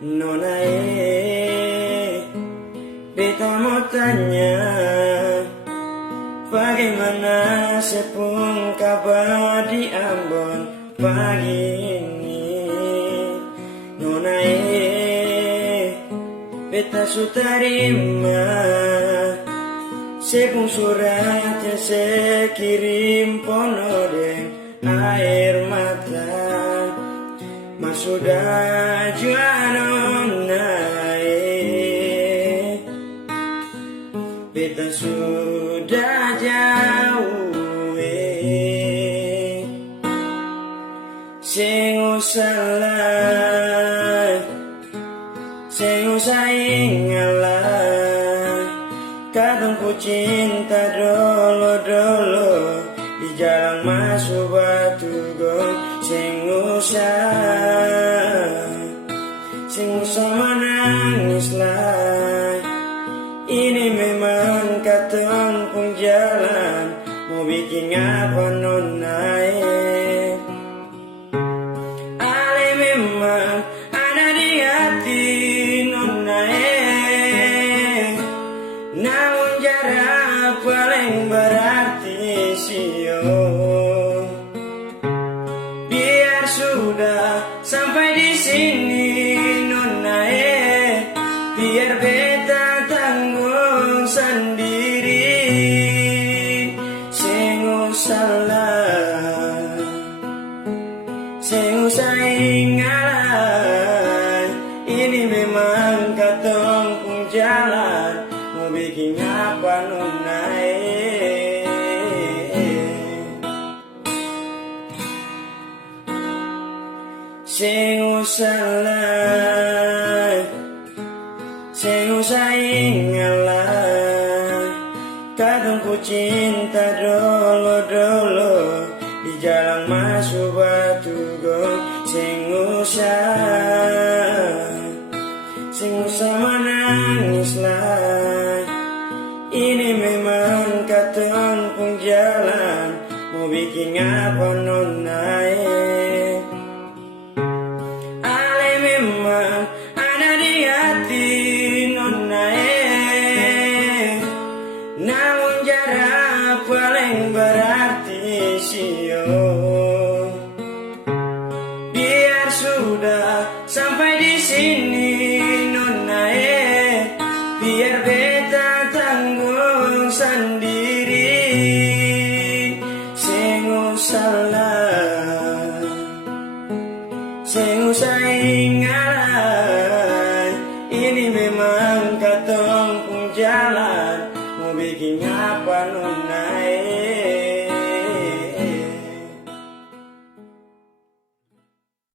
Nona beta mau tanya, bagaimana sepung kabar di Ambon pagi ini? Nona beta sudah terima sepung surat yang saya kirim penuh dengan air mata. Mas sudah juara beta sudah jauh sing salah sing ingalah kadang ku cinta dolo-dolo di jalan masuk batu gong sing usah menangis lah. Ini memang katong pun jalan, mau bikin apa nona ale memang ada di hati nona namun jarak paling berarti sio. Biar sudah sampai di sini nona biar beta tanggung sendiri sing salah sing ingalah. Ini memang katong pun jalan, mau bikin apa nona sing salah sing ingalah kadang ku cinta dolo-dolo di jalan masuk batu gong sing usah menangis lah. Ini memang katong pun jalan, mau bikin apa nona ale memang ada di hati nona namun jarak paling berarti sio. Biar sudah sampai di sini nona biar beta tanggung sendiri sing salah sing ingalah. Ini memang katong pun jalan, mau bikin apa nona